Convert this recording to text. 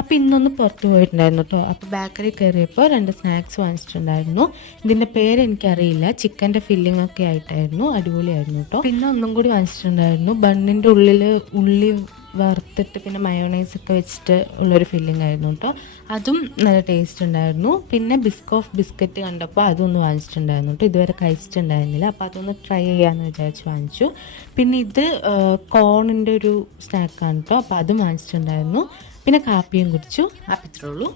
അപ്പോൾ ഇന്നൊന്ന് പുറത്ത് പോയിട്ടുണ്ടായിരുന്നു കേട്ടോ. അപ്പോൾ ബേക്കറി കയറിയപ്പോൾ 2 സ്നാക്സ് വാങ്ങിച്ചിട്ടുണ്ടായിരുന്നു. ഇതിൻ്റെ പേര് എനിക്കറിയില്ല. ചിക്കൻ്റെ ഫില്ലിംഗ് ഒക്കെ ആയിട്ടായിരുന്നു, അടിപൊളിയായിരുന്നു കേട്ടോ. പിന്നെ ഒന്നും കൂടി വാങ്ങിച്ചിട്ടുണ്ടായിരുന്നു. ബണ്ണിൻ്റെ ഉള്ളിൽ ഉള്ളി വറുത്തിട്ട് പിന്നെ മയോണൈസ് ഒക്കെ വെച്ചിട്ട് ഉള്ളൊരു ഫില്ലിംഗ് ആയിരുന്നു കേട്ടോ. അതും നല്ല ടേസ്റ്റ് ഉണ്ടായിരുന്നു. പിന്നെ ബിസ്ക്കറ്റ് കണ്ടപ്പോൾ അതൊന്ന് വാങ്ങിച്ചിട്ടുണ്ടായിരുന്നു കേട്ടോ. ഇതുവരെ കഴിച്ചിട്ടുണ്ടായിരുന്നില്ല, അപ്പോൾ അതൊന്ന് ട്രൈ ചെയ്യാമെന്ന് വിചാരിച്ച് വാങ്ങിച്ചു. പിന്നെ ഇത് കോണിൻ്റെ ഒരു സ്നാക്കാണ് കേട്ടോ, അപ്പോൾ അതും വാങ്ങിച്ചിട്ടുണ്ടായിരുന്നു. പിന്നെ കാപ്പിയും കുടിച്ചു. അപ്പോൾ ഇത്രേ ഉള്ളൂ.